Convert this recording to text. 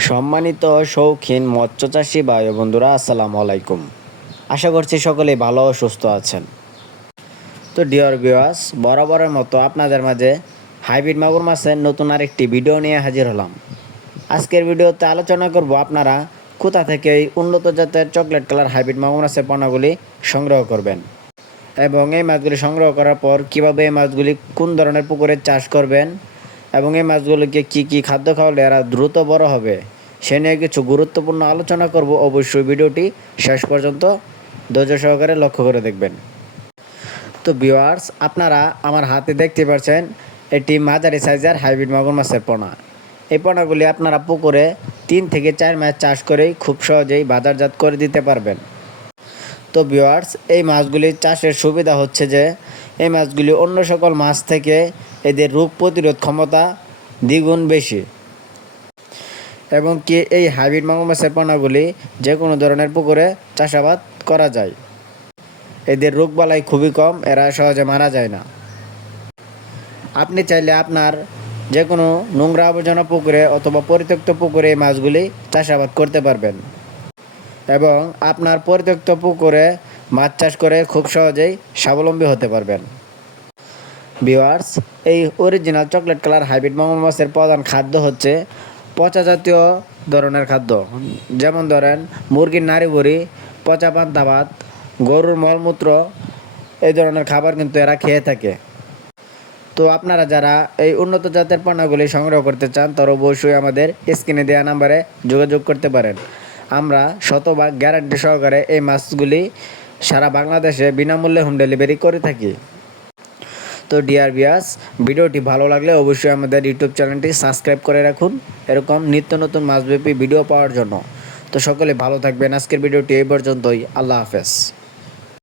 সম্মানিত শৌখিন মৎস্যচাষী ভাই ও বন্ধুরা, আসসালামু আলাইকুম। আশা করছি সকলেই ভালো ও সুস্থ আছেন। তো ডিয়ার ভিউয়ার্স, বরাবরের মতো আপনাদের মাঝে হাইব্রিড মাগুর মাছের নতুন আরেকটি ভিডিও নিয়ে হাজির হলাম। আজকের ভিডিওতে আলোচনা করব আপনারা কোথা থেকে এই উন্নত জাতের চকলেট কালার হাইব্রিড মাগুর মাছের পোনাগুলি সংগ্রহ করবেন এবং এই মাছগুলি সংগ্রহ করার পর কীভাবে এই মাছগুলি কোন ধরনের পুকুরে চাষ করবেন এবং এই মাছগুলোকে কী খাদ্য খাওয়ালে এরা দ্রুত বড় হবে সে নিয়ে কিছু গুরুত্বপূর্ণ আলোচনা করব। অবশ্যই ভিডিওটি শেষ পর্যন্ত ধৈর্য সহকারে লক্ষ্য করে দেখবেন। তো ভিউয়ার্স, আপনারা আমার হাতে দেখতে পাচ্ছেন এটি মাঝারি সাইজের হাইব্রিড মাগুর মাছের পোনা। এই পোনাগুলি আপনারা পুকুরে 3 থেকে 4 মাস চাষ করেই খুব সহজেই বাজারজাত করে দিতে পারবেন। তো ভিউয়ার্স, এই মাছগুলি চাষের সুবিধা হচ্ছে যে এই মাছগুলি অন্য সকল মাছ থেকে এদের রোগ প্রতিরোধ ক্ষমতা দ্বিগুণ বেশি এবং কি এই হাইব্রিড মাগুর মাছের পোনাগুলি যে কোনো ধরনের পুকুরে চাষাবাদ করা যায়। এদের রোগবালাই খুবই কম, এরা সহজে মারা যায় না। আপনি চাইলে আপনার যে কোনো নোংরা আবর্জনা পুকুরে অথবা পরিত্যক্ত পুকুরে এই মাছগুলি চাষাবাদ করতে পারবেন এবং আপনার পরিত্যক্ত পুকুরে মাছ চাষ করে খুব সহজেই স্বাবলম্বী হতে পারবেন। ভিউয়ার্স, এই অরিজিনাল চকলেট কালার হাইব্রিড মাগুর মাছের প্রধান খাদ্য হচ্ছে পচা জাতীয় ধরনের খাদ্য, যেমন ধরেন মুরগির নাড়ি ভুড়ি, পচা পান্তা ভাত, গরুর মলমূত্র, এই ধরনের খাবার কিন্তু এরা খেয়ে থাকে। তো আপনারা যারা এই উন্নত জাতের পণ্যগুলি সংগ্রহ করতে চান তারা অবশ্যই আমাদের স্ক্রিনে দেওয়া নাম্বারে যোগাযোগ করতে পারেন। আমরা শতভাগ গ্যারান্টি সহকারে এই মাছগুলি সারা বাংলাদেশে বিনামূল্যে হোম ডেলিভারি করে থাকি। তো ডিয়ার ভিউয়ার্স, ভিডিওটি ভালো লাগলে অবশ্যই আমাদের ইউটিউব চ্যানেলটি সাবস্ক্রাইব করে রাখুন এরকম নিত্য নতুন মাছব্যাপী ভিডিও পাওয়ার জন্য। তো সকলে ভালো থাকবেন। আজকের ভিডিওটি এই পর্যন্তই। আল্লাহ হাফেজ।